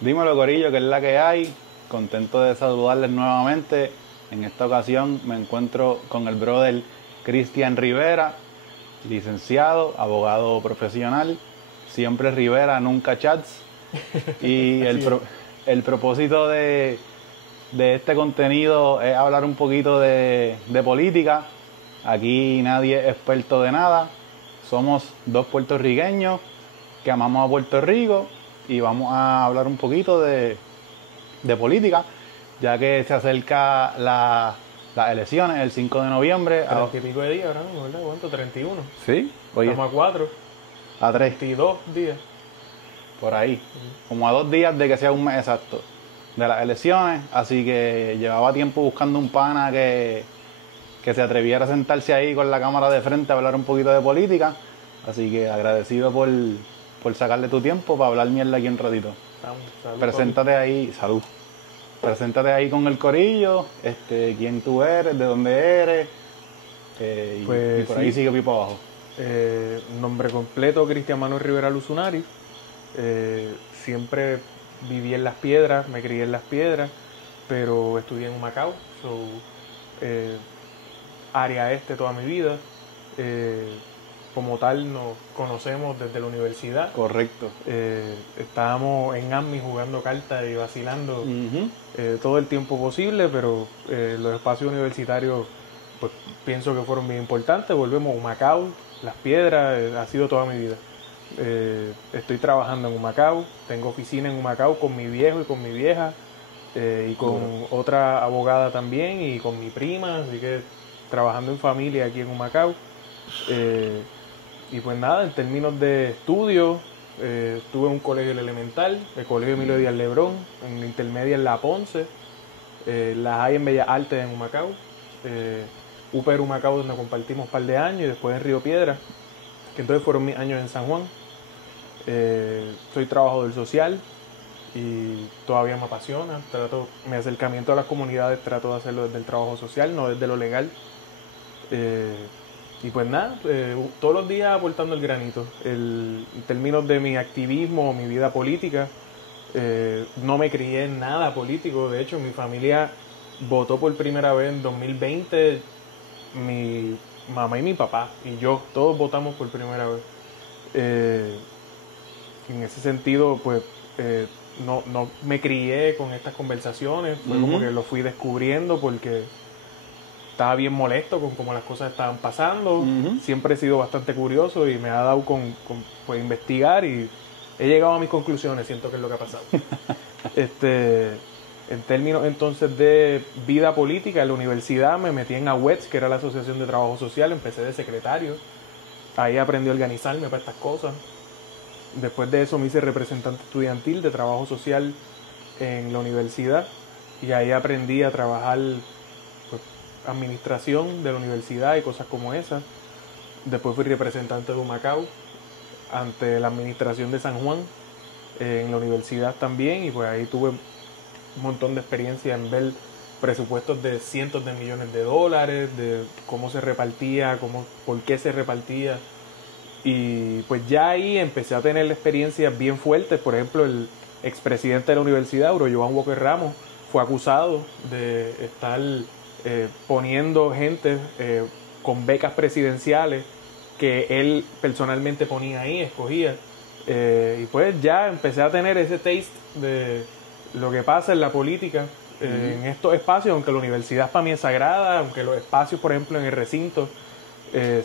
Dímelo, Corillo, que es la que hay. Contento de saludarles nuevamente. En esta ocasión me encuentro con el brother Cristian Rivera, licenciado, abogado profesional. Siempre Rivera, nunca Chats. Y el propósito de este contenido es hablar un poquito de política. Aquí nadie es experto de nada. Somos dos puertorriqueños que amamos a Puerto Rico y vamos a hablar un poquito de política, ya que se acerca las elecciones el 5 de noviembre. 30 y pico de días ahora mismo, ¿verdad? ¿Cuánto? 31. Sí, hoy Estamos a 4, a 3, 22 días. por ahí. Como a 2 días de que sea un mes exacto de las elecciones, así que llevaba tiempo buscando un pana que se atreviera a sentarse ahí con la cámara de frente a hablar un poquito de política, así que agradecido por sacarle tu tiempo para hablar mierda aquí un ratito. Salud, Preséntate ahí, salud. Preséntate ahí con el corillo, quién tú eres, de dónde eres, y por ahí sigue pipo abajo. Nombre completo, Cristian Manuel Rivera Luzunari. Siempre viví en Las Piedras, me crié en Las Piedras, pero estudié en Macao, área este toda mi vida. Como tal nos conocemos desde la universidad. Correcto. Estábamos en AMMI jugando cartas y vacilando todo el tiempo posible, pero los espacios universitarios pues pienso que fueron bien importantes. Volvemos a Humacao, Las Piedras, ha sido toda mi vida. Estoy trabajando en Humacao, tengo oficina en Humacao con mi viejo y con mi vieja, y con otra abogada también y con mi prima, así que trabajando en familia aquí en Humacao. Y pues nada, en términos de estudio, estuve en un colegio elemental, el Colegio Emilio Díaz Lebrón, en la intermedia en La Ponce, las hay en Bellas Artes en Humacao, UPR Humacao donde compartimos un par de años, y después en Río Piedra, que entonces fueron mis años en San Juan. Soy trabajador social y todavía me apasiona, mi acercamiento a las comunidades trato de hacerlo desde el trabajo social, no desde lo legal. Y pues nada, todos los días aportando el granito. En términos de mi activismo, mi vida política, no me crié en nada político. De hecho, mi familia votó por primera vez en 2020. Mi mamá y mi papá y yo, todos votamos por primera vez. En ese sentido, pues no me crié con estas conversaciones. Fue como que lo fui descubriendo porque estaba bien molesto con cómo las cosas estaban pasando. Siempre he sido bastante curioso y me ha dado pues, investigar y he llegado a mis conclusiones. Siento que es lo que ha pasado. En términos entonces de vida política, en la universidad me metí en AWETS, que era la Asociación de Trabajo Social. Empecé de secretario. Ahí aprendí a organizarme para estas cosas. Después de eso me hice representante estudiantil de trabajo social en la universidad y ahí aprendí a trabajar pues, administración de la universidad y cosas como esas. Después fui representante de Humacao ante la administración de San Juan en la universidad también, y pues ahí tuve un montón de experiencia en ver presupuestos de cientos de millones de dólares, de cómo se repartía, por qué se repartía. Y pues ya ahí empecé a tener experiencias bien fuertes. Por ejemplo, el expresidente de la universidad, Joan Walker Ramos, fue acusado de estar poniendo gente con becas presidenciales que él personalmente ponía ahí, escogía. Y pues ya empecé a tener ese taste de lo que pasa en la política en estos espacios, aunque la universidad para mí es sagrada, aunque los espacios, por ejemplo, en el recinto,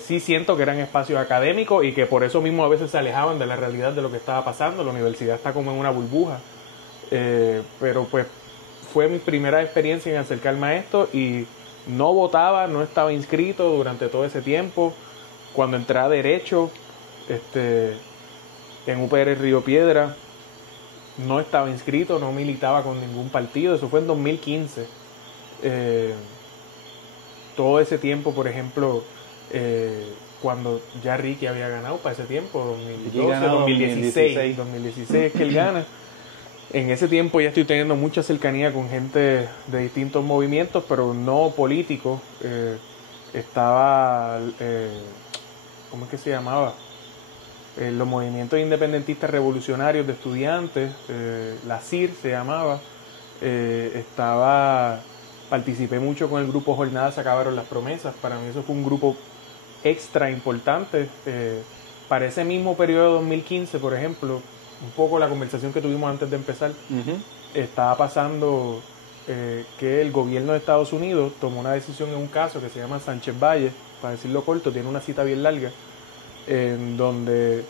sí siento que eran espacios académicos y que por eso mismo a veces se alejaban de la realidad de lo que estaba pasando. La universidad está como en una burbuja, pero pues fue mi primera experiencia en acercarme a esto y no votaba, no estaba inscrito durante todo ese tiempo. Cuando entré a Derecho en UPR Río Piedra, no estaba inscrito, no militaba con ningún partido. Eso fue en 2015. Todo ese tiempo, por ejemplo, cuando ya Ricky había ganado para ese tiempo, 2016 es que él gana. En ese tiempo ya estoy teniendo mucha cercanía con gente de distintos movimientos, pero no políticos. Estaba, ¿cómo es que se llamaba? los movimientos independentistas revolucionarios de estudiantes, la CIR se llamaba, participé mucho con el grupo Jornadas Se Acabaron las Promesas. Para mí eso fue un grupo extra importante. Para ese mismo periodo de 2015, por ejemplo, un poco la conversación que tuvimos antes de empezar, estaba pasando que el gobierno de Estados Unidos tomó una decisión en un caso que se llama Sánchez Valle, para decirlo corto, tiene una cita bien larga, en donde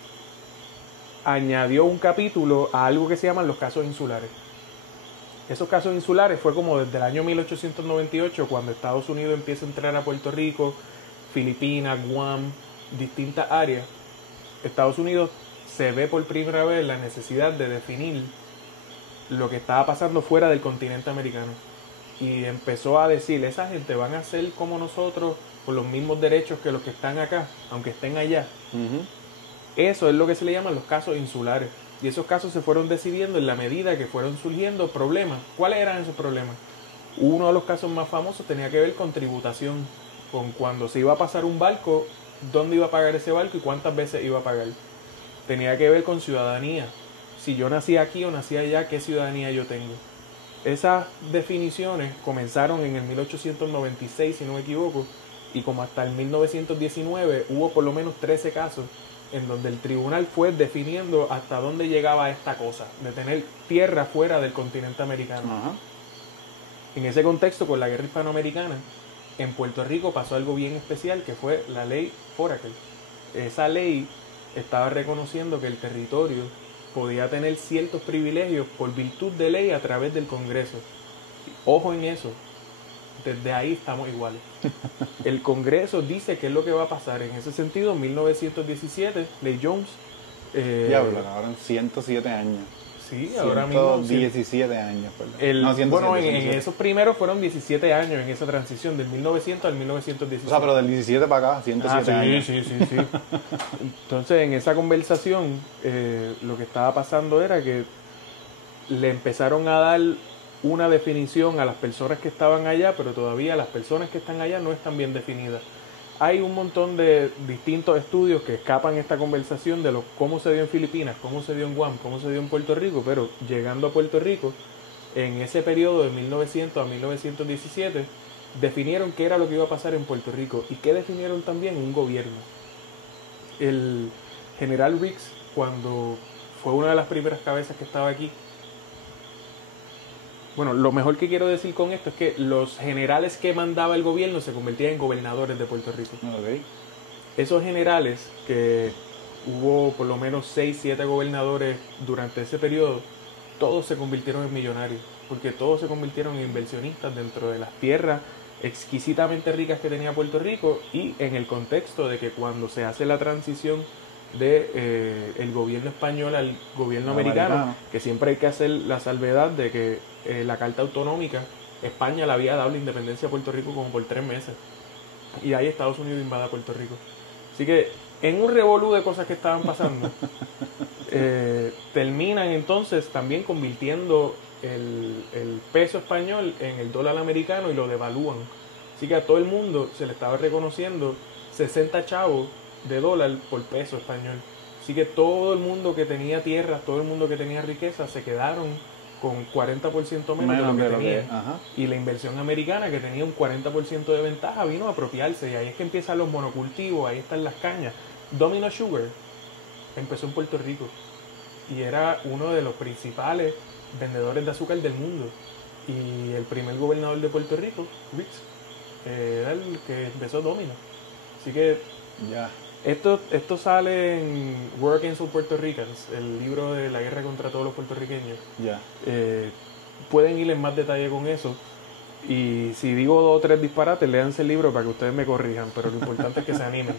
añadió un capítulo a algo que se llaman los casos insulares. Esos casos insulares fue como desde el año 1898, cuando Estados Unidos empieza a entrar a Puerto Rico, Filipinas, Guam, distintas áreas. Estados Unidos se ve por primera vez la necesidad de definir lo que estaba pasando fuera del continente americano. Y empezó a decir, esa gente van a ser como nosotros, con los mismos derechos que los que están acá, aunque estén allá. Eso es lo que se le llaman los casos insulares. Y esos casos se fueron decidiendo en la medida que fueron surgiendo problemas. ¿Cuáles eran esos problemas? Uno de los casos más famosos tenía que ver con tributación, con cuando se iba a pasar un barco, dónde iba a pagar ese barco y cuántas veces iba a pagar. Tenía que ver con ciudadanía. Si yo nací aquí o nací allá, ¿qué ciudadanía yo tengo? Esas definiciones comenzaron en el 1896, si no me equivoco, y como hasta el 1919 hubo por lo menos 13 casos en donde el tribunal fue definiendo hasta dónde llegaba esta cosa, de tener tierra fuera del continente americano. En ese contexto, con la guerra hispanoamericana, en Puerto Rico pasó algo bien especial, que fue la ley Foraker. Esa ley estaba reconociendo que el territorio podía tener ciertos privilegios por virtud de ley a través del Congreso. Ojo en eso, desde ahí estamos iguales. El Congreso dice qué es lo que va a pasar. En ese sentido, en 1917, Ley Jones... Diablo, ahora en 107 años. Sí, ahora mismo... 117 años, perdón. No, 107, bueno, en 107. esos primeros fueron 17 años en esa transición, del 1900 al 1917. O sea, pero del 17 para acá, 107 años. Sí. Entonces, en esa conversación, lo que estaba pasando era que le empezaron a dar una definición a las personas que estaban allá, pero todavía las personas que están allá no están bien definidas. Hay un montón de distintos estudios que escapan esta conversación de cómo se dio en Filipinas, cómo se dio en Guam, cómo se dio en Puerto Rico, pero llegando a Puerto Rico, en ese periodo de 1900 a 1917, definieron qué era lo que iba a pasar en Puerto Rico y qué definieron también un gobierno. El general Riggs, cuando fue una de las primeras cabezas que estaba aquí, bueno, lo mejor que quiero decir con esto es que los generales que mandaba el gobierno se convertían en gobernadores de Puerto Rico. Okay. Esos generales, que hubo por lo menos 6, 7 gobernadores durante ese periodo, todos se convirtieron en millonarios, porque todos se convirtieron en inversionistas dentro de las tierras exquisitamente ricas que tenía Puerto Rico, y en el contexto de que cuando se hace la transición de el gobierno español al gobierno americano, que siempre hay que hacer la salvedad de que la Carta Autonómica, España le había dado la independencia a Puerto Rico como por 3 meses, y ahí Estados Unidos invade a Puerto Rico. Así que en un revolú de cosas que estaban pasando, terminan entonces también convirtiendo el peso español en el dólar americano y lo devalúan. Así que a todo el mundo se le estaba reconociendo 60 chavos de dólar por peso español. Así que todo el mundo que tenía tierras, todo el mundo que tenía riqueza, se quedaron con 40% menos de lo que tenían. Y la inversión americana, que tenía un 40% de ventaja, vino a apropiarse. Y ahí es que empiezan los monocultivos, ahí están las cañas. Domino Sugar empezó en Puerto Rico y era uno de los principales vendedores de azúcar del mundo. Y el primer gobernador de Puerto Rico, Riggs, era el que empezó Domino. Así que esto sale en War Against All Puerto Ricans, el libro de la guerra contra todos los puertorriqueños. Pueden ir en más detalle con eso. Y si digo 2 o 3 disparates, léanse el libro para que ustedes me corrijan, pero lo importante es que se animen.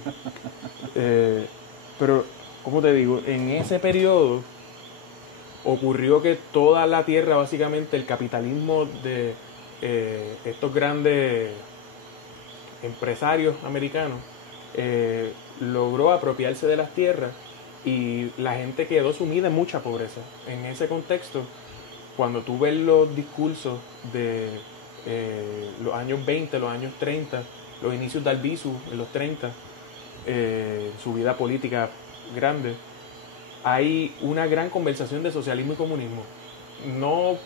Pero, como te digo, en ese periodo ocurrió que toda la tierra, básicamente el capitalismo de estos grandes empresarios americanos, logró apropiarse de las tierras y la gente quedó sumida en mucha pobreza. En ese contexto, cuando tú ves los discursos de los años 20, los años 30, los inicios de Albizu en los 30, su vida política grande, hay una gran conversación de socialismo y comunismo. No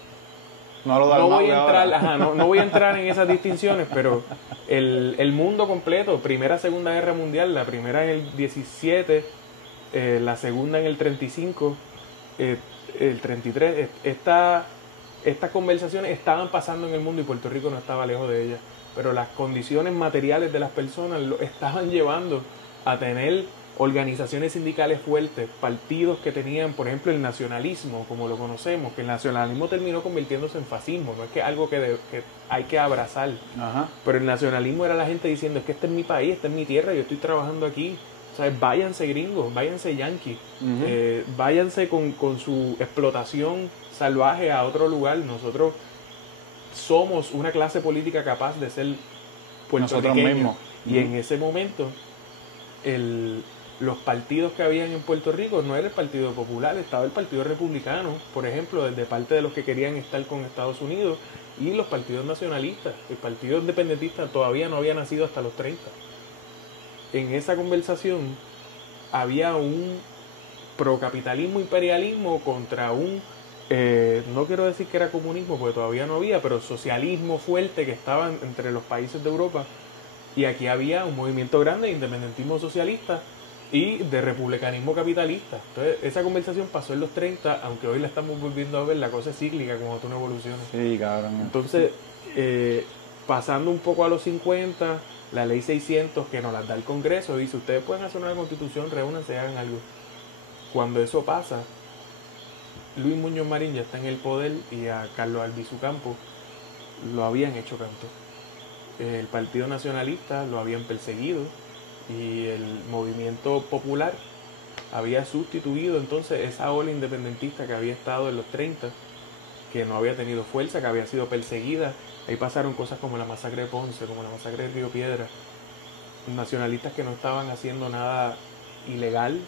No voy a entrar, no voy a entrar en esas distinciones, pero el mundo completo, Primera, Segunda Guerra Mundial, la primera en el 17, la segunda en el 35, el 33, estas conversaciones estaban pasando en el mundo y Puerto Rico no estaba lejos de ellas, pero las condiciones materiales de las personas lo estaban llevando a tener organizaciones sindicales fuertes, partidos que tenían, por ejemplo, el nacionalismo, como lo conocemos, que el nacionalismo terminó convirtiéndose en fascismo, no es que algo que hay que abrazar, Ajá. pero el nacionalismo era la gente diciendo, es que este es mi país, esta es mi tierra, yo estoy trabajando aquí, o sea, váyanse gringos, váyanse yanquis, váyanse con su explotación salvaje a otro lugar, nosotros somos una clase política capaz de ser puertorriqueños. Y en ese momento los partidos que habían en Puerto Rico no era el Partido Popular, estaba el Partido Republicano, por ejemplo, desde parte de los que querían estar con Estados Unidos, y los partidos nacionalistas. El Partido Independentista todavía no había nacido hasta los 30. En esa conversación había un procapitalismo imperialismo contra un, no quiero decir que era comunismo porque todavía no había, pero socialismo fuerte que estaba entre los países de Europa, y aquí había un movimiento grande de independentismo socialista y de republicanismo capitalista. Entonces esa conversación pasó en los 30, aunque hoy la estamos volviendo a ver, la cosa es cíclica como tú no evolucionas. Sí, cabrón. Entonces, pasando un poco a los 50, la ley 600 que nos la da el Congreso dice, ustedes pueden hacer una constitución, reúnanse, hagan algo. Cuando eso pasa, Luis Muñoz Marín ya está en el poder y a Carlos Albizu Campos lo habían hecho canto. El Partido Nacionalista lo habían perseguido y el movimiento popular había sustituido entonces esa ola independentista que había estado en los 30, que no había tenido fuerza, que había sido perseguida. Ahí pasaron cosas como la masacre de Ponce, como la masacre de Río Piedra, nacionalistas que no estaban haciendo nada ilegal.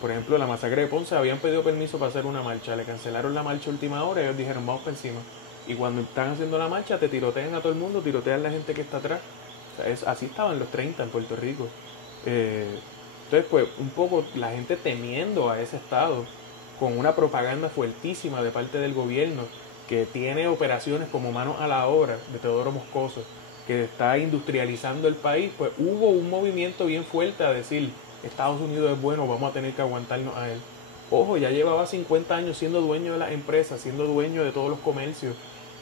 Por ejemplo, la masacre de Ponce habían pedido permiso para hacer una marcha, le cancelaron la marcha a última hora y ellos dijeron vamos para encima. Y cuando están haciendo la marcha te tirotean a todo el mundo, tirotean a la gente que está atrás. O sea, así estaban los 30 en Puerto Rico. Entonces, pues, un poco la gente temiendo a ese Estado, con una propaganda fuertísima de parte del gobierno, que tiene operaciones como Manos a la Obra, de Teodoro Moscoso, que está industrializando el país, pues hubo un movimiento bien fuerte a decir, Estados Unidos es bueno, vamos a tener que aguantarnos a él. Ojo, ya llevaba 50 años siendo dueño de las empresas, siendo dueño de todos los comercios,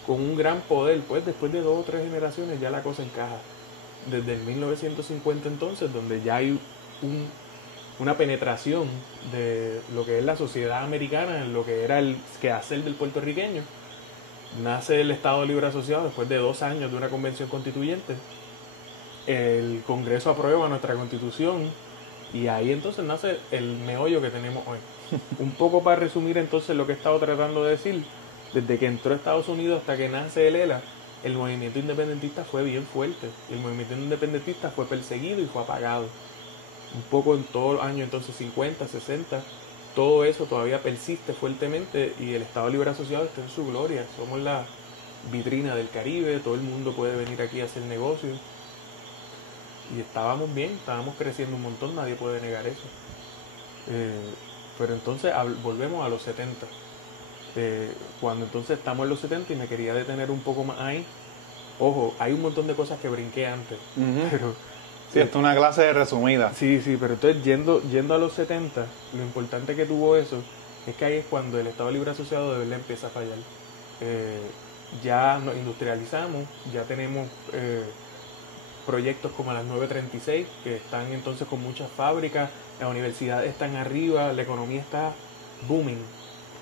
con un gran poder, pues después de 2 o 3 generaciones ya la cosa encaja. Desde el 1950 entonces, donde ya hay una penetración de lo que es la sociedad americana, en lo que era el quehacer del puertorriqueño, nace el Estado Libre Asociado después de 2 años de una convención constituyente. El Congreso aprueba nuestra Constitución y ahí entonces nace el meollo que tenemos hoy. Un poco para resumir entonces lo que he estado tratando de decir, desde que entró Estados Unidos hasta que nace el ELA, el movimiento independentista fue bien fuerte. El movimiento independentista fue perseguido y fue apagado. Un poco en todos los años entonces 50, 60, todo eso todavía persiste fuertemente y el Estado Libre Asociado está en su gloria. Somos la vitrina del Caribe, todo el mundo puede venir aquí a hacer negocios. Y estábamos bien, estábamos creciendo un montón, nadie puede negar eso. Pero entonces volvemos a los 70. Cuando entonces estamos en los 70 y me quería detener un poco más ahí. Ojo, hay un montón de cosas que brinqué antes. Pero, sí, esto es una clase resumida. Sí, pero entonces yendo a los 70, lo importante que tuvo eso es que ahí es cuando el Estado Libre Asociado de verdad empieza a fallar. Ya nos industrializamos, ya tenemos proyectos como las 936 que están entonces con muchas fábricas, las universidades están arriba, la economía está booming,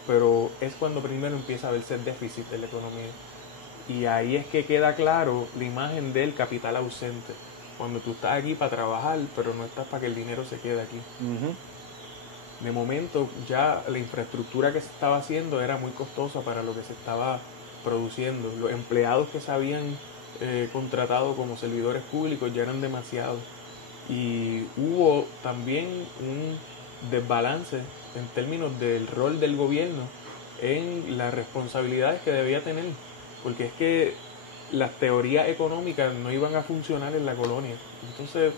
pero es cuando primero empieza a verse el déficit de la economía. Y ahí es que queda claro la imagen del capital ausente. Cuando tú estás aquí para trabajar, pero no estás para que el dinero se quede aquí. De momento ya la infraestructura que se estaba haciendo era muy costosa para lo que se estaba produciendo. Los empleados que se habían contratado como servidores públicos ya eran demasiados. Y hubo también un desbalance en términos del rol del gobierno en las responsabilidades que debía tener. Porque es que las teorías económicas no iban a funcionar en la colonia. Entonces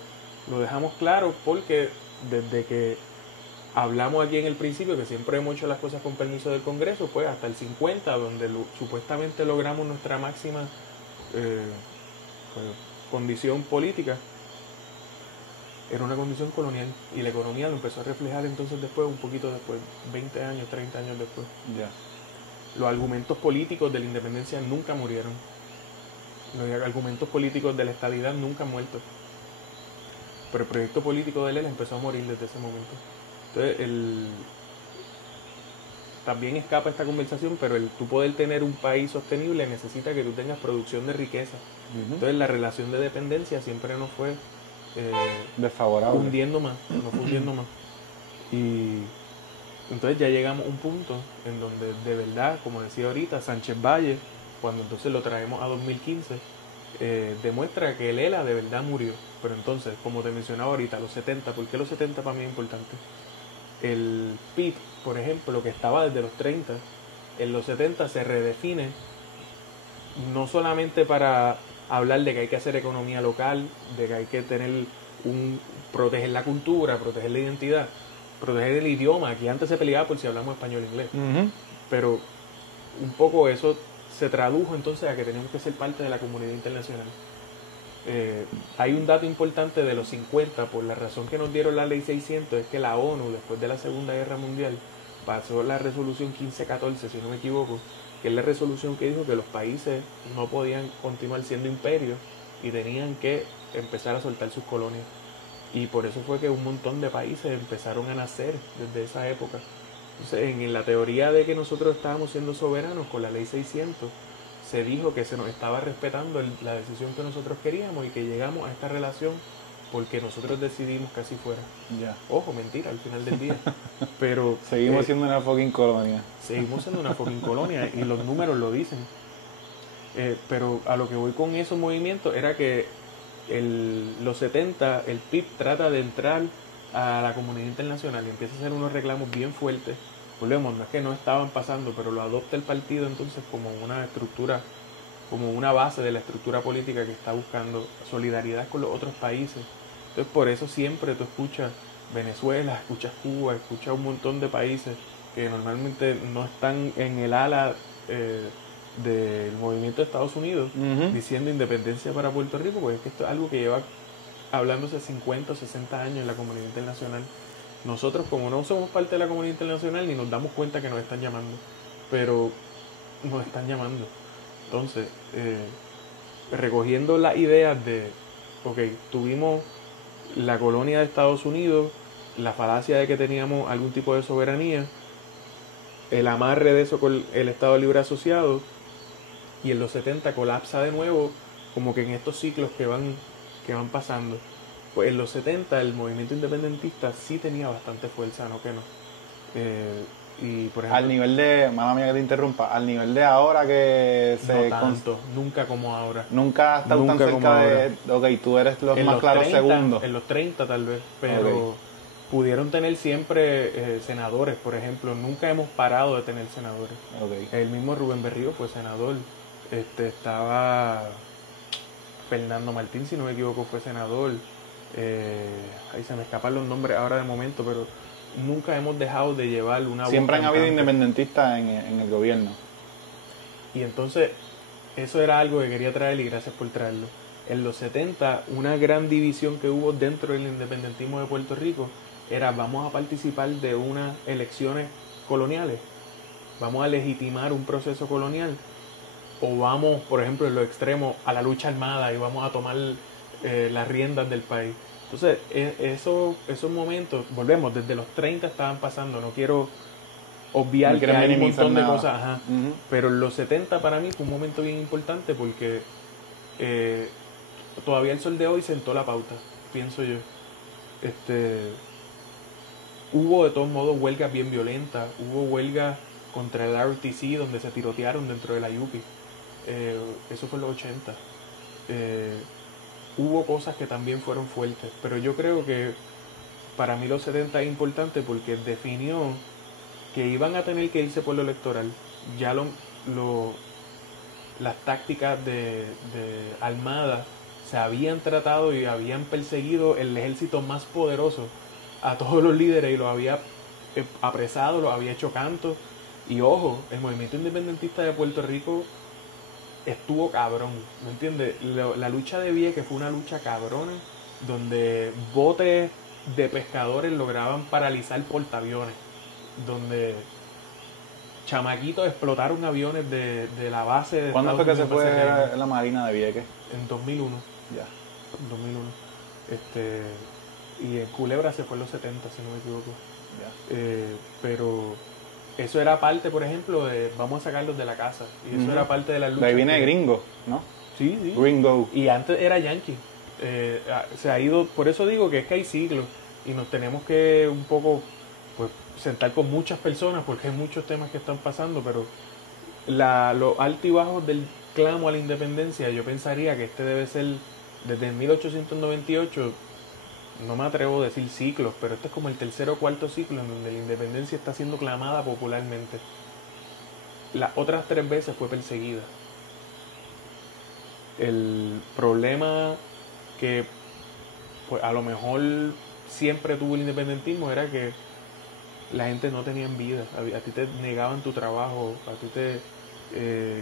lo dejamos claro porque desde que hablamos aquí en el principio que siempre hemos hecho las cosas con permiso del Congreso, pues hasta el 50, donde supuestamente logramos nuestra máxima pues, condición política, era una condición colonial, y la economía lo empezó a reflejar entonces después, un poquito después, 20 años, 30 años después. Ya. Los argumentos políticos de la independencia nunca murieron. Los argumentos políticos de la estadidad nunca han muerto. Pero el proyecto político de Lela empezó a morir desde ese momento. Entonces, también escapa esta conversación, pero el tú poder tener un país sostenible necesita que tú tengas producción de riqueza. Entonces, la relación de dependencia siempre nos fue desfavorable, fundiendo más, nos fundiendo más. Y entonces ya llegamos a un punto en donde de verdad, como decía ahorita, Sánchez Valle, cuando entonces lo traemos a 2015, demuestra que el ELA de verdad murió. Pero entonces, como te mencionaba ahorita, los 70, ¿por qué los 70 para mí es importante? El PIB, por ejemplo, que estaba desde los 30, en los 70 se redefine, no solamente para hablar de que hay que hacer economía local, de que hay que tener proteger la cultura, proteger la identidad, proteger el idioma, que antes se peleaba por si hablamos español o inglés. Pero un poco eso se tradujo entonces a que teníamos que ser parte de la comunidad internacional. Hay un dato importante de los 50, por la razón que nos dieron la ley 600, es que la ONU, después de la Segunda Guerra Mundial, pasó la resolución 1514, si no me equivoco, que es la resolución que dijo que los países no podían continuar siendo imperios y tenían que empezar a soltar sus colonias. Y por eso fue que un montón de países empezaron a nacer desde esa época. Entonces, en la teoría de que nosotros estábamos siendo soberanos con la ley 600, se dijo que se nos estaba respetando la decisión que nosotros queríamos y que llegamos a esta relación porque nosotros decidimos que así fuera. Ya. Ojo, mentira, al final del día. Pero seguimos siendo una fucking colonia. Seguimos siendo una fucking colonia y los números lo dicen. Pero a lo que voy con esos movimientos era que los 70, el PIB trata de entrar a la comunidad internacional y empieza a hacer unos reclamos bien fuertes. Volvemos, no es que no estaban pasando, pero lo adopta el partido entonces como una estructura, como una base de la estructura política que está buscando solidaridad con los otros países. Entonces por eso siempre tú escuchas Venezuela, escuchas Cuba, escuchas un montón de países que normalmente no están en el ala del movimiento de Estados Unidos diciendo independencia para Puerto Rico, porque es que esto es algo que lleva hablándose 50 o 60 años en la comunidad internacional. Nosotros, como no somos parte de la comunidad internacional, ni nos damos cuenta que nos están llamando, pero nos están llamando. Entonces, recogiendo las ideas de, ok, tuvimos la colonia de Estados Unidos, la falacia de que teníamos algún tipo de soberanía, el amarre de eso con el Estado Libre Asociado, y en los 70 colapsa de nuevo, como que en estos ciclos que van pasando. Pues en los 70 el movimiento independentista sí tenía bastante fuerza, no que no. Y por ejemplo, al nivel de, mala mía que te interrumpa, al nivel de ahora que se... No tanto, nunca como ahora. Nunca has estado tan cerca de... Ok, tú eres los más claros segundos. En los 30 tal vez, pero pudieron tener siempre senadores, por ejemplo. Nunca hemos parado de tener senadores. El mismo Rubén Berrío fue senador. Estaba Fernando Martín, si no me equivoco, fue senador. Ahí se me escapan los nombres ahora de momento, pero nunca hemos dejado de llevar una voz. Siempre han habido independentistas en el gobierno. Y entonces, eso era algo que quería traer y gracias por traerlo. En los 70, una gran división que hubo dentro del independentismo de Puerto Rico era: vamos a participar de unas elecciones coloniales, vamos a legitimar un proceso colonial, o vamos, por ejemplo, en los extremos, a la lucha armada y vamos a tomar las riendas del país. Entonces, esos momentos, volvemos, desde los 30 estaban pasando, no quiero obviar que hay un montón de cosas, pero en los 70 para mí fue un momento bien importante porque todavía el sol de hoy sentó la pauta, pienso yo. Hubo de todos modos huelgas bien violentas, hubo huelgas contra el RTC donde se tirotearon dentro de la UPI, eso fue en los 80. Hubo cosas que también fueron fuertes, pero yo creo que para mí los 70 es importante porque definió que iban a tener que irse por lo electoral. Ya las tácticas de Armada se habían tratado y habían perseguido el ejército más poderoso a todos los líderes y los había apresado, los había hecho cantos. Y ojo, el movimiento independentista de Puerto Rico estuvo cabrón, ¿me entiendes? La lucha de Vieques fue una lucha cabrona, donde botes de pescadores lograban paralizar portaaviones, donde chamaquitos explotaron aviones de la base de ¿Cuándo fue que se Estados Unidos fue PCRM. la Marina de Vieques? En 2001. Ya. En 2001. Y en Culebra se fue en los 70, si no me equivoco. Ya. Pero eso era parte, por ejemplo, de vamos a sacarlos de la casa. Y eso era parte de la lucha. De ahí viene Gringo, ¿no? Sí, sí. Gringo. Y antes era Yankee. Se ha ido, por eso digo que es que hay siglos y nos tenemos que un poco pues sentar con muchas personas porque hay muchos temas que están pasando, pero los altibajos del clamo a la independencia, yo pensaría que este debe ser desde 1898, no me atrevo a decir ciclos, pero este es como el tercer o cuarto ciclo en donde la independencia está siendo clamada popularmente. Las otras 3 veces fue perseguida. El problema que pues a lo mejor siempre tuvo el independentismo era que la gente no tenía vida, a ti te negaban tu trabajo, a ti te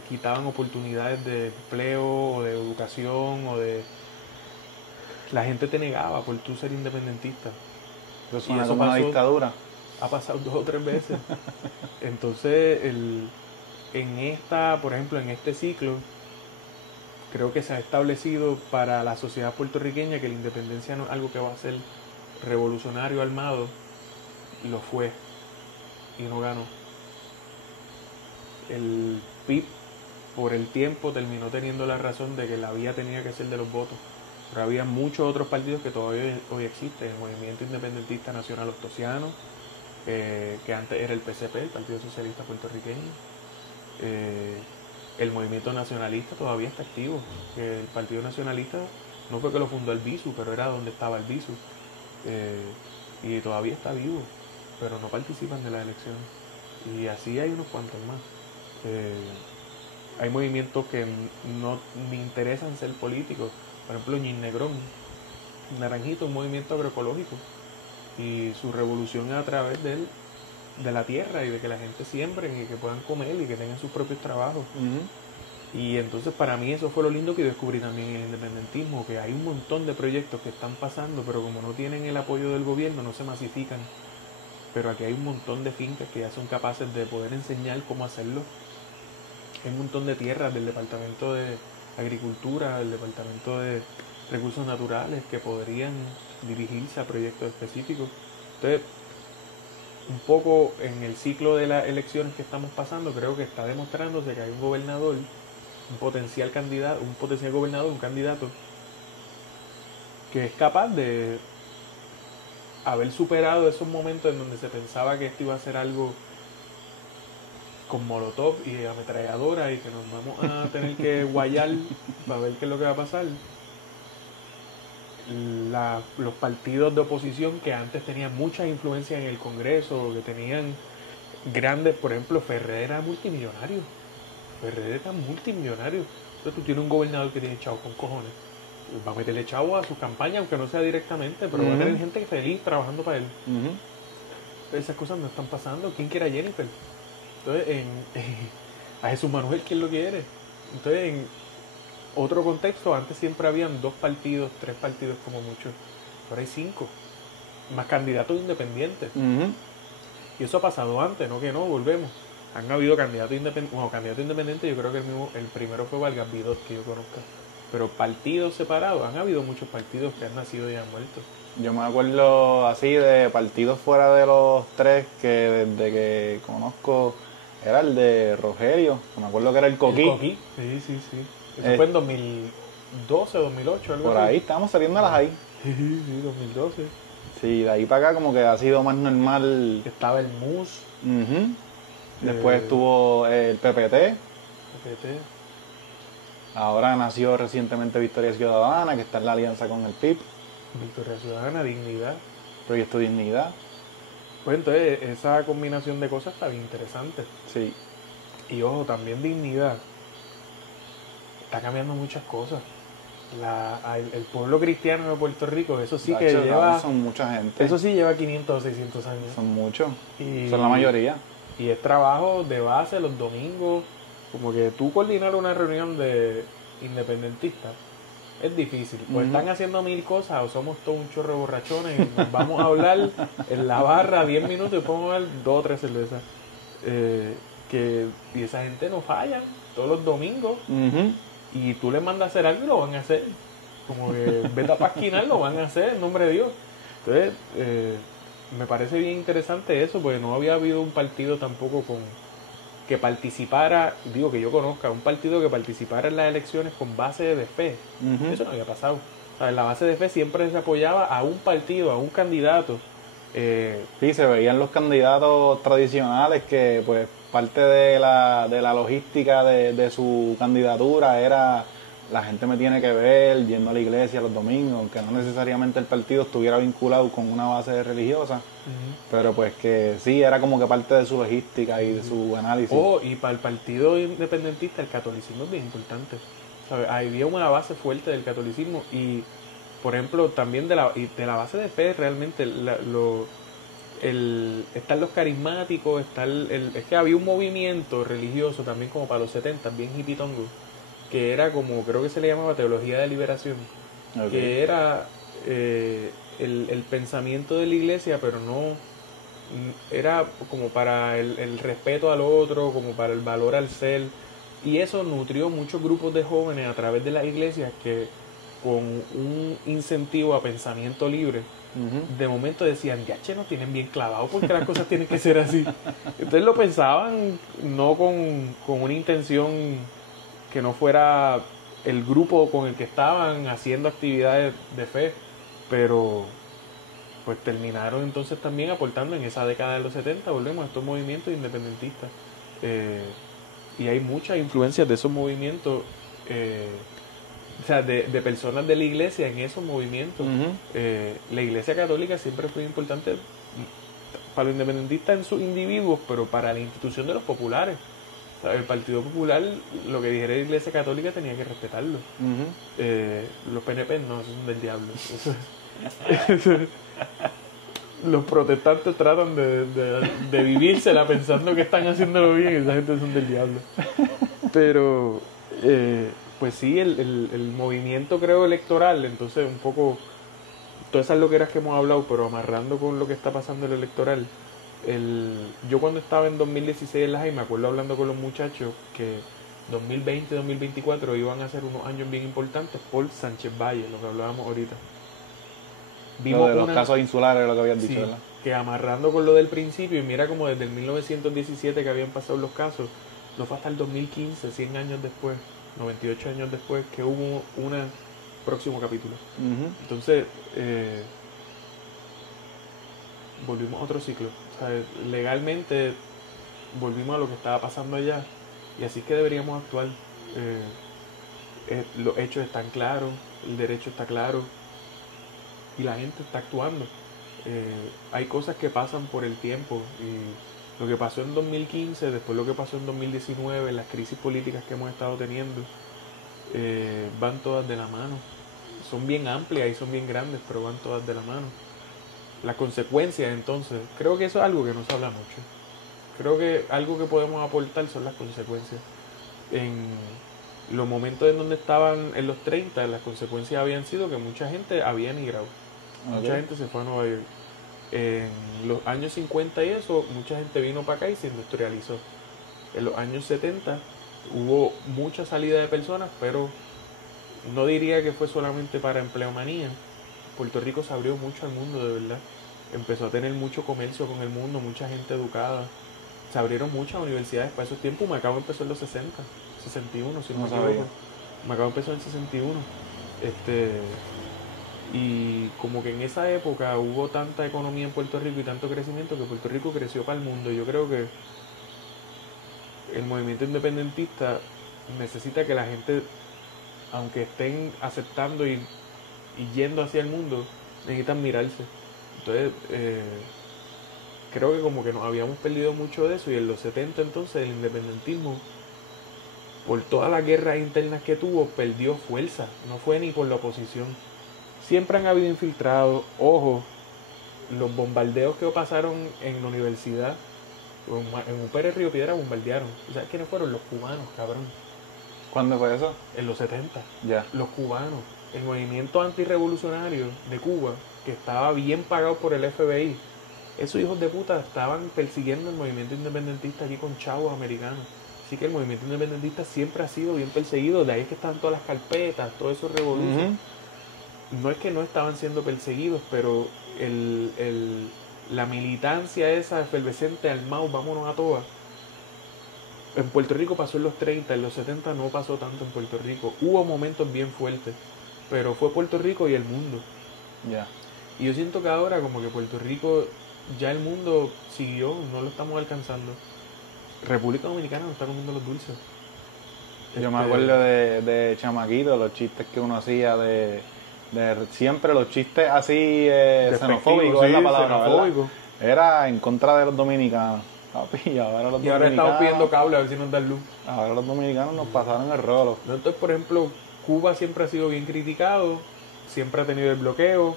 quitaban oportunidades de empleo o de educación o de... La gente te negaba por tú ser independentista. Eso suena como una dictadura. Ha pasado 2 o 3 veces. Entonces, por ejemplo, en este ciclo, creo que se ha establecido para la sociedad puertorriqueña que la independencia no es algo que va a ser revolucionario armado, lo fue y no ganó. El PIB por el tiempo terminó teniendo la razón de que la vía tenía que ser de los votos, pero había muchos otros partidos que todavía hoy existen: el Movimiento Independentista Nacional Ostosiano, que antes era el PCP, el Partido Socialista Puertorriqueño. El movimiento nacionalista todavía está activo, que el Partido Nacionalista no fue que lo fundó el BISU, pero era donde estaba el BISU, y todavía está vivo, pero no participan de las elecciones. Y así hay unos cuantos más. Hay movimientos que no me interesan ser políticos, por ejemplo Ñin Negrón, Naranjito, un movimiento agroecológico, y su revolución es a través de la tierra y de que la gente siembre y que puedan comer y que tengan sus propios trabajos. Y entonces para mí eso fue lo lindo que descubrí también en el independentismo, que hay un montón de proyectos que están pasando, pero como no tienen el apoyo del gobierno no se masifican. Pero aquí hay un montón de fincas que ya son capaces de poder enseñar cómo hacerlo. Hay un montón de tierras del Departamento de Agricultura, del Departamento de Recursos Naturales, que podrían dirigirse a proyectos específicos. Entonces, un poco en el ciclo de las elecciones que estamos pasando, creo que está demostrándose que hay un gobernador, un potencial gobernador, un candidato, que es capaz de haber superado esos momentos en donde se pensaba que esto iba a ser algo con molotov y ametralladora y que nos vamos a tener que guayar para ver qué es lo que va a pasar. Los partidos de oposición que antes tenían mucha influencia en el Congreso, que tenían grandes, por ejemplo, Ferrer era multimillonario. Entonces tú tienes un gobernador que tiene chavo con cojones. Va a meterle chavo a su campaña, aunque no sea directamente, pero va a tener gente feliz trabajando para él. Esas cosas no están pasando. ¿Quién quiere a Jennifer? Entonces, a Jesús Manuel, ¿quién lo quiere? Entonces, en otro contexto, antes siempre habían 2 partidos, 3 partidos como mucho. Ahora hay 5. Más candidatos independientes. Y eso ha pasado antes, no que no, volvemos. Han habido candidatos independientes. Bueno, candidato independiente yo creo que el primero fue Vargas Vidot, que yo conozca. Pero partidos separados, han habido muchos partidos que han nacido y han muerto. Yo me acuerdo así de partidos fuera de los 3 que desde que conozco era el de Rogelio, me acuerdo que era el Coquí. El Coquí, sí. Eso fue en 2012, 2008, algo por así. Ahí estamos saliendo las ahí. Sí, 2012. Sí, de ahí para acá como que ha sido más normal. Estaba el MUS. Después estuvo el PPT. Ahora nació recientemente Victoria Ciudadana, que está en la alianza con el PIB. Victoria Ciudadana, Dignidad. Proyecto Dignidad. Pues entonces esa combinación de cosas está bien interesante. Sí. Y ojo, también Dignidad está cambiando muchas cosas. el pueblo cristiano de Puerto Rico, eso sí que Tacho, lleva... son mucha gente. Eso sí lleva 500 o 600 años. Son muchos. Y- Son la mayoría. Y es trabajo de base los domingos. Como que tú coordinar una reunión de independentistas es difícil. Pues Ujú. están haciendo 1000 cosas o somos todos un chorro de borrachones y nos vamos a hablar en la barra 10 minutos y podemos dar 2 o 3 cervezas. Y esa gente no fallan todos los domingos. Ujú. Y tú les mandas a hacer algo y lo van a hacer. Como que vete a pasquinar, lo van a hacer en nombre de Dios. Entonces, me parece bien interesante eso, porque no había habido un partido tampoco que participara, digo que yo conozca, un partido que participara en las elecciones con base de fe. Ujú. Eso no había pasado. O sea, en la base de fe siempre se apoyaba a un partido, a un candidato. Sí, se veían los candidatos tradicionales que pues parte de la logística de su candidatura era la gente me tiene que ver yendo a la iglesia los domingos, aunque no necesariamente el partido estuviera vinculado con una base religiosa, pero pues que sí, era como que parte de su logística y de su análisis. Y para el partido independentista el catolicismo es bien importante. ¿Sabes? Había una base fuerte del catolicismo y, por ejemplo, también de la base de fe realmente están los carismáticos, es que había un movimiento religioso también como para los 70, bien hipitongo, que era como, creo que se le llamaba teología de liberación, Ok. que era el pensamiento de la iglesia, pero no era como para el respeto al otro, como para el valor al ser, y eso nutrió muchos grupos de jóvenes a través de las iglesias que con un incentivo a pensamiento libre Ujú. de momento decían, ya che, nos tienen bien clavados porque las cosas tienen que ser así. Entonces lo pensaban no con una intención que no fuera el grupo con el que estaban haciendo actividades de fe, pero pues terminaron entonces también aportando en esa década de los 70, volvemos a estos movimientos independentistas. Y hay muchas influencias de esos movimientos, o sea, de personas de la iglesia en esos movimientos. Ujú. La iglesia católica siempre fue importante para los independentistas en sus individuos, pero para la institución de los populares. O sea, el Partido Popular, lo que dijera la iglesia católica tenía que respetarlo. Ujú. Los PNP no, esos son del diablo. Los protestantes tratan de vivírsela pensando que están haciéndolo bien y esa gente son del diablo. Pero, pues sí, el movimiento creo electoral, entonces un poco, todas esas loqueras que hemos hablado, pero amarrando con lo que está pasando en el electoral. Yo cuando estaba en 2016 en la Jaime, me acuerdo hablando con los muchachos que 2020 y 2024 iban a ser unos años bien importantes por Sánchez Valle, lo que hablábamos ahorita. Lo de los casos insulares, lo que habías dicho, Sí, ¿verdad? que amarrando con lo del principio, y mira como desde el 1917 que habían pasado los casos, no fue hasta el 2015, 100 años después, 98 años después, que hubo un próximo capítulo. Ujú. Entonces, volvimos a otro ciclo. O sea, legalmente volvimos a lo que estaba pasando allá, y así es que deberíamos actuar. Los hechos están claros, el derecho está claro, y la gente está actuando. Hay cosas que pasan por el tiempo y lo que pasó en 2015, después lo que pasó en 2019, las crisis políticas que hemos estado teniendo, van todas de la mano. Son bien amplias y son bien grandes, pero van todas de la mano. Las consecuencias, entonces, creo que eso es algo que no se habla mucho. Creo que algo que podemos aportar son las consecuencias. En los momentos en donde estaban en los 30, las consecuencias habían sido que mucha gente había emigrado. Mucha Ok. gente se fue a Nueva York. En los años 50 y eso, mucha gente vino para acá y se industrializó. En los años 70 hubo mucha salida de personas, pero no diría que fue solamente para empleomanía. Puerto Rico se abrió mucho al mundo, de verdad. Empezó a tener mucho comercio con el mundo, mucha gente educada. Se abrieron muchas universidades para esos tiempos. Macao empezó en los 60, 61, si no No me sabía. equivoco. Macao empezó en el 61. Y como que en esa época hubo tanta economía en Puerto Rico y tanto crecimiento que Puerto Rico creció para el mundo. Yo creo que el movimiento independentista necesita que la gente, aunque estén aceptando y yendo hacia el mundo, necesitan mirarse. Entonces, creo que como que nos habíamos perdido mucho de eso y en los 70 entonces el independentismo por todas las guerras internas que tuvo, perdió fuerza. No fue ni por la oposición. Siempre han habido infiltrados. Ojo, los bombardeos que pasaron en la universidad, en UPR Río Piedra bombardearon. ¿Sabes quiénes fueron? Los cubanos, cabrón. ¿Cuándo fue eso? En los 70. Ya. Los cubanos. El movimiento antirrevolucionario de Cuba, que estaba bien pagado por el FBI, esos hijos de puta estaban persiguiendo el movimiento independentista aquí con chavos americanos. Así que el movimiento independentista siempre ha sido bien perseguido. De ahí es que estaban todas las carpetas, todos esos revolucionarios. No es que no estaban siendo perseguidos, pero la militancia esa efervescente al Mao, vámonos a todas. En Puerto Rico pasó en los 30, en los 70 no pasó tanto en Puerto Rico. Hubo momentos bien fuertes, pero fue Puerto Rico y el mundo. Ya. Y yo siento que ahora como que Puerto Rico, ya el mundo siguió, no lo estamos alcanzando. República Dominicana no está comiendo los dulces. Yo me acuerdo de chamaquito, los chistes que uno hacía de siempre los chistes así xenofóbicos, sí, es la palabra, xenofóbico. ¿verdad? Era en contra de los dominicanos. Papi, y ahora los Y ahora estamos pidiendo cable a ver si nos dan luz. Ahora los dominicanos nos pasaron el rolo. Entonces, por ejemplo, Cuba siempre ha sido bien criticado, siempre ha tenido el bloqueo,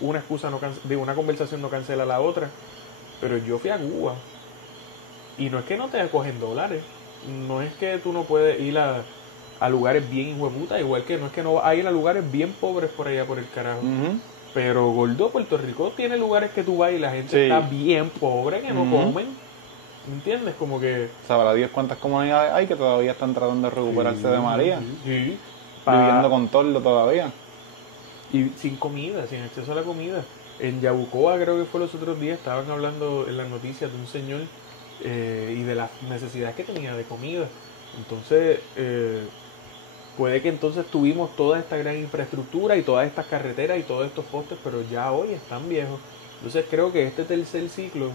una excusa una conversación no cancela la otra, pero yo fui a Cuba y no es que no te acogen dólares, no es que tú no puedes ir a lugares bien hijueputa, igual que no es que no vas a ir a lugares bien pobres por allá por el carajo. Pero gordo, Puerto Rico tiene lugares que tú vas y la gente está bien pobre, que no comen. ¿Me entiendes? Como que... Sabrá Dios cuántas comunidades hay que todavía están tratando de recuperarse de María. Sí. Viviendo con tordo todavía. Y sin comida, sin acceso a la comida. En Yabucoa, creo que fue los otros días, estaban hablando en las noticias de un señor y de las necesidades que tenía de comida. Entonces, puede que entonces tuvimos toda esta gran infraestructura y todas estas carreteras y todos estos postes, pero ya hoy están viejos. Entonces, creo que este tercer ciclo,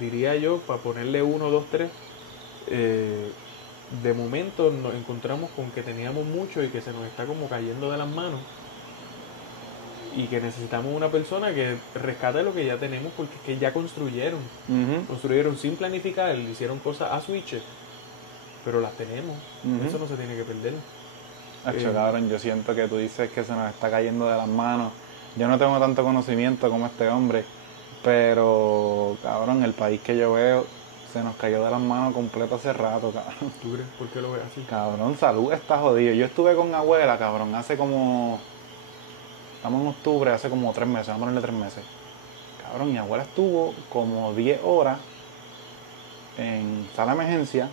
diría yo, para ponerle 1, 2, 3, de momento nos encontramos con que teníamos mucho y que se nos está como cayendo de las manos y que necesitamos una persona que rescate lo que ya tenemos porque es que ya construyeron sin planificar, hicieron cosas a switches, pero las tenemos. Eso no se tiene que perder. Cabrón, yo siento que tú dices que se nos está cayendo de las manos. Yo no tengo tanto conocimiento como este hombre, pero, cabrón, el país que yo veo se nos cayó de las manos completo hace rato, cabrón. ¿Tú crees? ¿Por qué lo ves así? Cabrón, salud está jodido. Yo estuve con abuela, cabrón, hace como... Estamos en octubre, hace como 3 meses, vamos a ponerle 3 meses. Cabrón, mi abuela estuvo como 10 horas en sala de emergencia,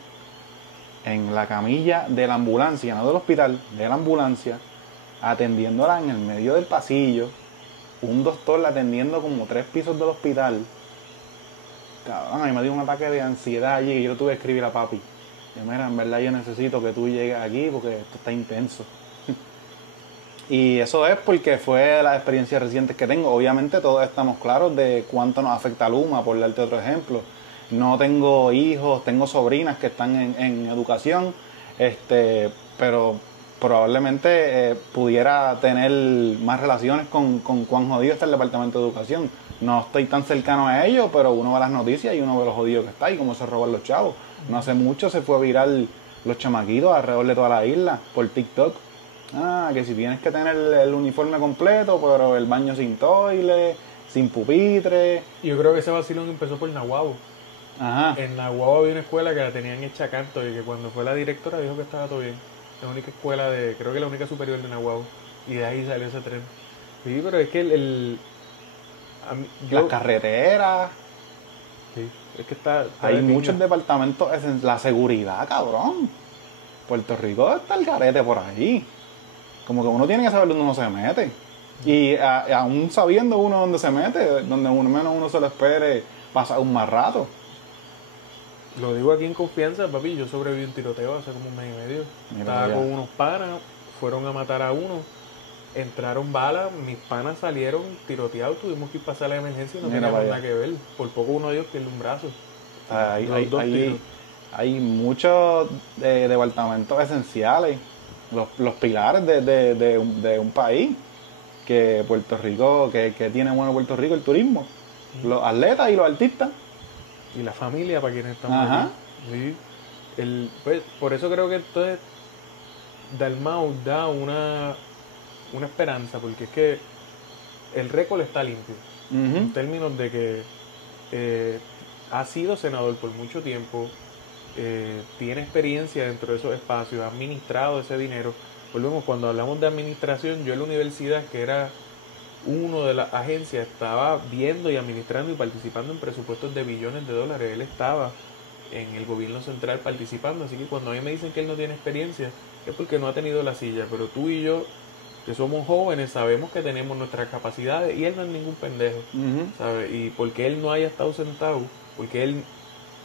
en la camilla de la ambulancia, no del hospital, de la ambulancia, atendiéndola en el medio del pasillo, un doctor la atendiendo como 3 pisos del hospital. Cabrón, a mí me dio un ataque de ansiedad allí y yo tuve que escribir a papi. Yo, mira, en verdad yo necesito que tú llegues aquí porque esto está intenso. Y eso es porque fue la experiencia reciente que tengo. Obviamente todos estamos claros de cuánto nos afecta Luma, por darte otro ejemplo. No tengo hijos, tengo sobrinas que están en educación, pero probablemente pudiera tener más relaciones con cuán jodido está el departamento de educación. No estoy tan cercano a ellos, pero uno ve las noticias y uno ve lo jodido que está y cómo se roban los chavos. No hace mucho se fue viral los chamaquitos alrededor de toda la isla por TikTok. Que si tienes que tener el uniforme completo, pero el baño sin toile, sin pupitre. Yo creo que ese vacilón empezó por Nahuabo. Ajá. En Nahuabo había una escuela que la tenían hecha canto y que cuando fue la directora dijo que estaba todo bien. La única escuela creo que la única superior de Nahuabo. Y de ahí salió ese tren. Sí, pero es que las carreteras. Sí, es que está hay muchos departamentos, la seguridad, cabrón. Puerto Rico está el garete por ahí. Como que uno tiene que saber dónde uno se mete. Y aún sabiendo uno dónde se mete, donde menos uno se lo espere, pasa un más rato. Lo digo aquí en confianza, papi, yo sobreviví un tiroteo hace como 1 mes y medio. Estaba con unos panas, fueron a matar a uno, entraron balas, mis panas salieron tiroteados, tuvimos que ir a pasar la emergencia y no teníamos nada que ver. Por poco uno de ellos pierde un brazo. Hay muchos departamentos esenciales, los pilares de un país, que Puerto Rico, que tiene bueno Puerto Rico, el turismo, los atletas y los artistas. Y la familia para quienes estamos aquí. Sí. Pues, por eso creo que entonces Dalmau da una esperanza, porque es que el récord está limpio, en términos de que ha sido senador por mucho tiempo, tiene experiencia dentro de esos espacios, ha administrado ese dinero. Volvemos, cuando hablamos de administración, yo en la universidad, que era uno de las agencias, estaba viendo y administrando y participando en presupuestos de billones de dólares. Él estaba en el gobierno central participando, así que cuando a mí me dicen que él no tiene experiencia, es porque no ha tenido la silla. Pero tú y yo, que somos jóvenes, sabemos que tenemos nuestras capacidades, y él no es ningún pendejo, ¿sabes? Y porque él no haya estado sentado, porque él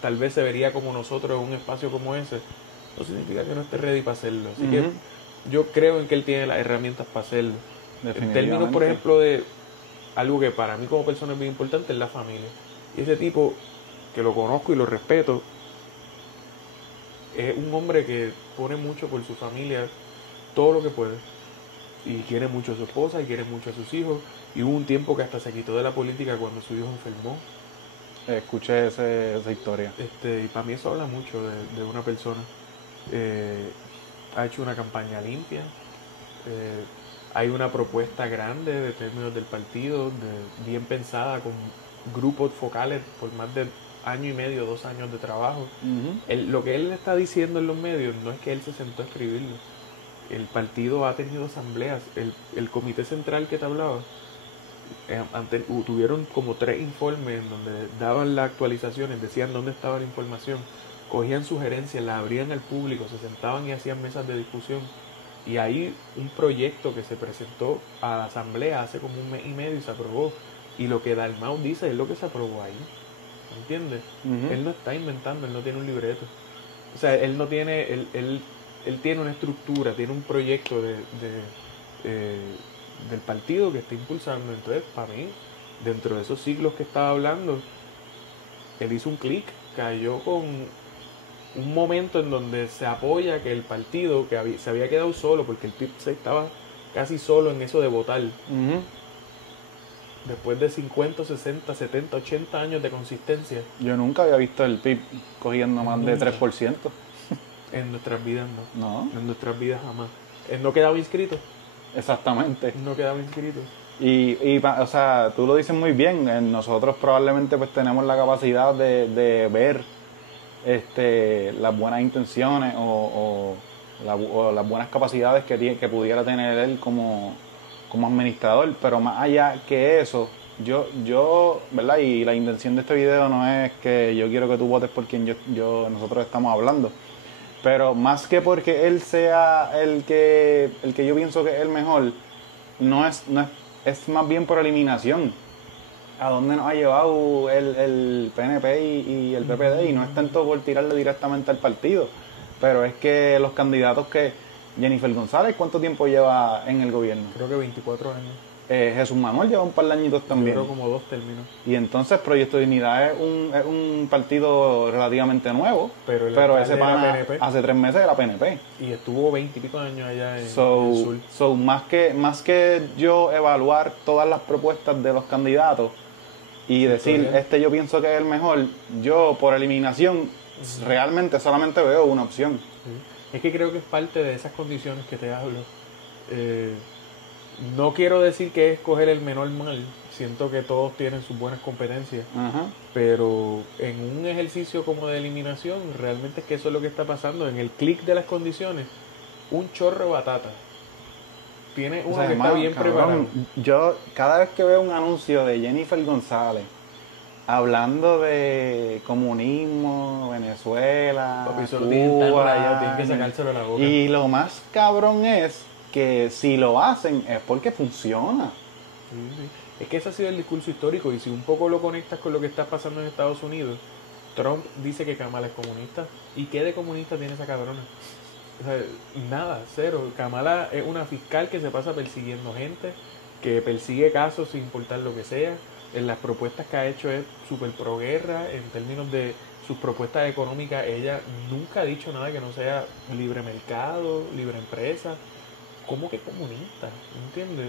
tal vez se vería como nosotros en un espacio como ese, no significa que no esté ready para hacerlo. Así que yo creo en que él tiene las herramientas para hacerlo. En términos, por ejemplo, de algo que para mí como persona es bien importante, es la familia. Y ese tipo, que lo conozco y lo respeto, es un hombre que pone mucho por su familia, todo lo que puede. Y quiere mucho a su esposa, y quiere mucho a sus hijos. Y hubo un tiempo que hasta se quitó de la política cuando su hijo enfermó. Escuché esa historia. Y para mí eso habla mucho de una persona. Ha hecho una campaña limpia. Hay una propuesta grande de términos del partido, bien pensada, con grupos focales por más de año y medio, 2 años de trabajo. Lo que él está diciendo en los medios no es que él se sentó a escribirlo. El partido ha tenido asambleas. El comité central que te hablaba, tuvieron como 3 informes en donde daban las actualizaciones, decían dónde estaba la información, cogían sugerencias, las abrían al público, se sentaban y hacían mesas de discusión. Y ahí un proyecto que se presentó a la asamblea hace como 1 mes y medio y se aprobó. Y lo que Dalmau dice es lo que se aprobó ahí. ¿Entiendes? Él no está inventando, él no tiene un libreto. O sea, él no tiene, él tiene una estructura, tiene un proyecto del partido que está impulsando. Entonces, para mí, dentro de esos siglos que estaba hablando, él hizo un clic, cayó con un momento en donde se apoya que el partido, que se había quedado solo, porque el PIB estaba casi solo en eso de votar. Después de 50, 60, 70, 80 años de consistencia. Yo nunca había visto el PIB cogiendo más de 3%. En nuestras vidas no. En nuestras vidas jamás. Él no quedaba inscrito. Exactamente. No quedaba inscrito. Y o sea, tú lo dices muy bien. Nosotros probablemente pues tenemos la capacidad de ver las buenas intenciones o las buenas capacidades que pudiera tener él como administrador, pero más allá que eso, yo, ¿verdad? Y la intención de este video no es que yo quiero que tú votes por quien nosotros estamos hablando, pero más que porque él sea el que yo pienso que es el mejor, es más bien por eliminación. A dónde nos ha llevado el PNP y el PPD, y no es tanto por tirarle directamente al partido, pero es que los candidatos Jennifer González, ¿cuánto tiempo lleva en el gobierno? Creo que 24 años. Jesús Manuel lleva un par de añitos también. Yo creo como 2 términos. Y entonces Proyecto Dignidad es un partido relativamente nuevo, pero ese pana hace 3 meses era PNP. Y estuvo 20 y pico años allá en el sur. Más que yo evaluar todas las propuestas de los candidatos y decir, yo pienso que es el mejor, yo por eliminación realmente solamente veo una opción. Es que creo que es parte de esas condiciones que te hablo. No quiero decir que es escoger el menor mal, siento que todos tienen sus buenas competencias, pero en un ejercicio como de eliminación, realmente es que eso es lo que está pasando. En el clic de las condiciones, un chorro de batata. Tiene uno que está bien preparado. Yo cada vez que veo un anuncio de Jennifer González hablando de comunismo, Venezuela, Cuba, tienen que sacárselo a la boca. Y lo más cabrón es que si lo hacen es porque funciona. Sí. Es que ese ha sido el discurso histórico, y si un poco lo conectas con lo que está pasando en Estados Unidos, Trump dice que Kamala es comunista. ¿Y qué de comunista tiene esa cabrona? O sea, nada, cero. Kamala es una fiscal que se pasa persiguiendo gente, que persigue casos sin importar lo que sea. En las propuestas que ha hecho es súper pro guerra. En términos de sus propuestas económicas, ella nunca ha dicho nada que no sea libre mercado, libre empresa. ¿Cómo que comunista? ¿Entiendes?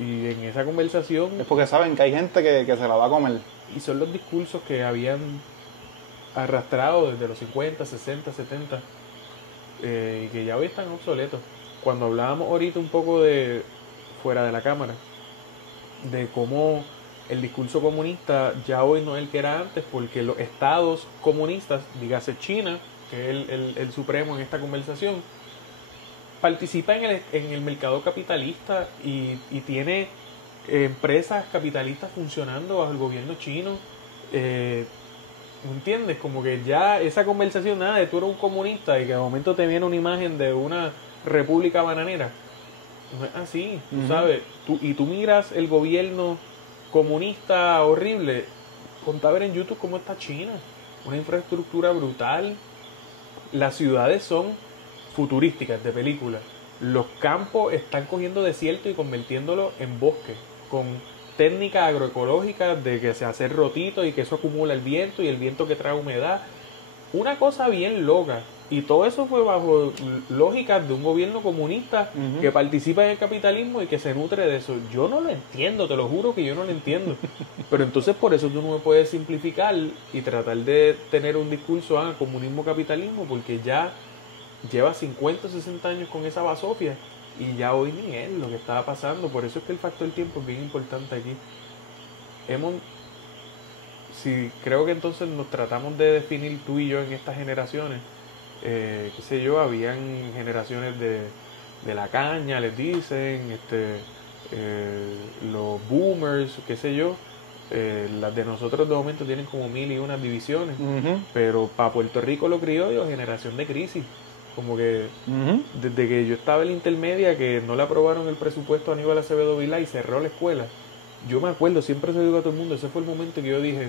Y en esa conversación... Es porque saben que hay gente que se la va a comer. Y son los discursos que habían arrastrados desde los 50, 60, 70, y que ya hoy están obsoletos. Cuando hablábamos ahorita un poco de fuera de la cámara, de cómo el discurso comunista ya hoy no es el que era antes, porque los estados comunistas, dígase China, que es el supremo en esta conversación, participa en el mercado capitalista y tiene empresas capitalistas funcionando bajo el gobierno chino. ¿Me entiendes? Como que ya esa conversación, nada de tú eres un comunista y que de momento te viene una imagen de una república bananera. No es así, tú sabes. Tú miras el gobierno comunista horrible, ponte a ver en YouTube cómo está China. Una infraestructura brutal. Las ciudades son futurísticas, de película. Los campos están cogiendo desierto y convirtiéndolo en bosque, con técnicas agroecológicas de que se hace rotito y que eso acumula el viento y el viento que trae humedad. Una cosa bien loca. Y todo eso fue bajo lógicas de un gobierno comunista que participa en el capitalismo y que se nutre de eso. Yo no lo entiendo, te lo juro que yo no lo entiendo. Pero entonces por eso tú no me puedes simplificar y tratar de tener un discurso comunismo-capitalismo, porque ya lleva 50 o 60 años con esa basofia y ya hoy ni es lo que estaba pasando. Por eso es que el factor tiempo es bien importante aquí. Si creo que entonces nos tratamos de definir tú y yo en estas generaciones, qué sé yo, habían generaciones de la caña, les dicen, los boomers, qué sé yo. Las de nosotros de momento tienen como 1001 divisiones, pero para Puerto Rico los criollos, generación de crisis. Como que desde que yo estaba en la intermedia, que no le aprobaron el presupuesto a Aníbal Acevedo Vilá y cerró la escuela, yo me acuerdo, siempre se lo digo a todo el mundo, ese fue el momento que yo dije,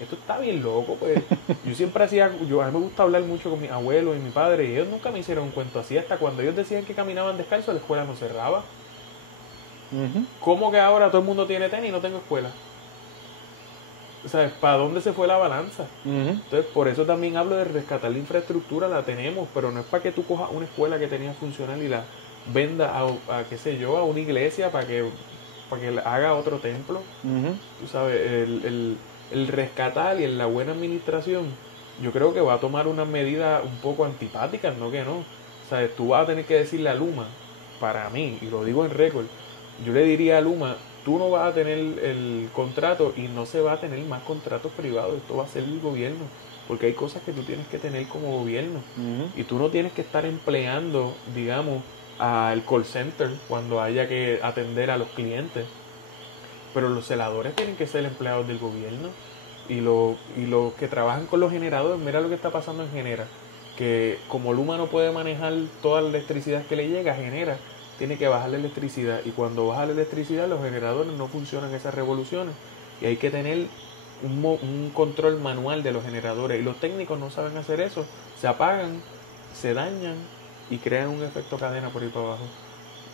esto está bien loco, pues. Yo siempre a mí me gusta hablar mucho con mis abuelos y mi padre, y ellos nunca me hicieron un cuento así, hasta cuando ellos decían que caminaban descalzos, la escuela no cerraba. ¿Cómo que ahora todo el mundo tiene tenis y no tengo escuela? ¿Sabes? ¿Para dónde se fue la balanza? Entonces, por eso también hablo de rescatar la infraestructura, la tenemos, pero no es para que tú cojas una escuela que tenía funcional y la venda a qué sé yo, a una iglesia para que haga otro templo. Tú sabes, el rescatar y en la buena administración, yo creo que va a tomar unas medidas un poco antipáticas, no que no. ¿Sabes? Tú vas a tener que decirle a Luma, para mí, y lo digo en récord, yo le diría a Luma, tú no vas a tener el contrato y no se va a tener más contratos privados, esto va a ser el gobierno, porque hay cosas que tú tienes que tener como gobierno y tú no tienes que estar empleando, digamos, al call center cuando haya que atender a los clientes, pero los celadores tienen que ser empleados del gobierno y los que trabajan con los generadores, mira lo que está pasando en Genera, que como Luma no puede manejar toda la electricidad que le llega, Genera tiene que bajar la electricidad y cuando baja la electricidad los generadores no funcionan esas revoluciones y hay que tener un control manual de los generadores y los técnicos no saben hacer eso, se apagan, se dañan y crean un efecto cadena por ahí para abajo.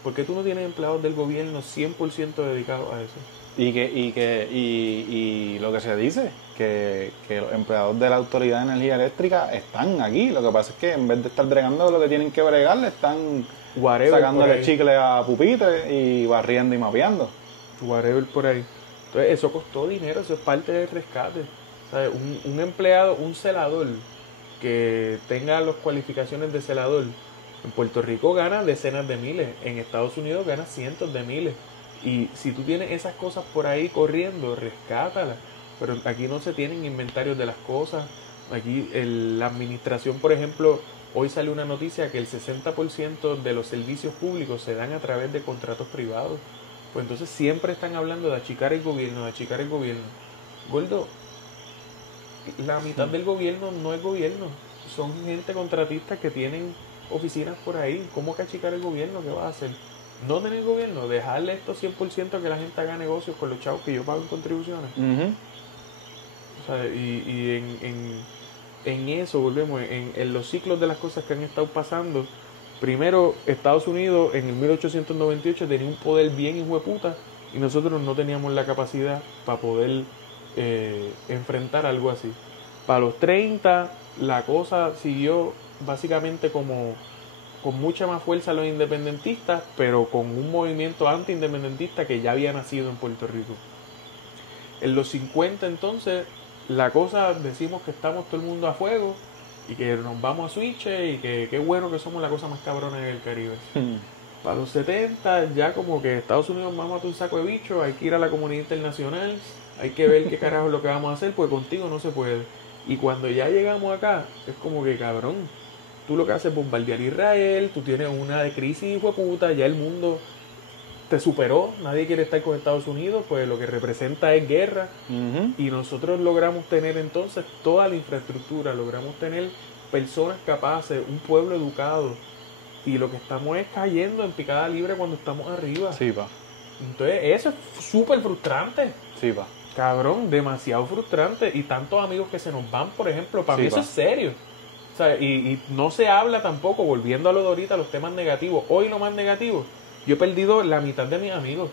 ¿Por qué tú no tienes empleados del gobierno 100% dedicados a eso? Y lo que se dice, que los empleados de la Autoridad de Energía Eléctrica están aquí. Lo que pasa es que en vez de estar bregando lo que tienen que bregar, le están sacándole chicle a pupitre y barriendo y mapeando. Whatever por ahí. Entonces eso costó dinero, eso es parte del rescate. ¿Sabes? Un empleado, un celador que tenga las cualificaciones de celador, en Puerto Rico gana decenas de miles, en Estados Unidos gana cientos de miles. Y si tú tienes esas cosas por ahí corriendo, rescátalas. Pero aquí no se tienen inventarios de las cosas. Aquí la administración, por ejemplo, hoy sale una noticia que el 60% de los servicios públicos se dan a través de contratos privados. Pues entonces siempre están hablando de achicar el gobierno, de achicar el gobierno. Gordo, la mitad del gobierno no es gobierno. Son gente contratista que tienen oficinas por ahí. ¿Cómo que achicar el gobierno? ¿Qué vas a hacer? No tener gobierno, dejarle esto 100% a que la gente haga negocios con los chavos que yo pago en contribuciones. O sea, y en eso volvemos, en los ciclos de las cosas que han estado pasando. Primero, Estados Unidos en el 1898 tenía un poder bien hijueputa y nosotros no teníamos la capacidad para poder enfrentar algo así. Para los 30 la cosa siguió básicamente como con mucha más fuerza los independentistas, pero con un movimiento anti-independentista que ya había nacido en Puerto Rico. En los 50 entonces la cosa, decimos que estamos todo el mundo a fuego y que nos vamos a switch y que qué bueno que somos la cosa más cabrona del Caribe. Para los 70 ya como que Estados Unidos vamos a un saco de bicho, hay que ir a la comunidad internacional, hay que ver qué carajo es lo que vamos a hacer, porque contigo no se puede. Y cuando ya llegamos acá, es como que cabrón, tú lo que haces es bombardear Israel, tú tienes una de crisis hijo de puta, ya el mundo te superó, nadie quiere estar con Estados Unidos, pues lo que representa es guerra. Y nosotros logramos tener entonces toda la infraestructura, logramos tener personas capaces, un pueblo educado, y lo que estamos es cayendo en picada libre cuando estamos arriba. Sí, pa. Entonces eso es súper frustrante. Sí, pa. Cabrón, demasiado frustrante. Y tantos amigos que se nos van, por ejemplo, para Sí, mí eso pa. es serio. O sea, y no se habla tampoco, volviendo a lo de ahorita, los temas negativos. Hoy lo más negativo, yo he perdido la mitad de mis amigos.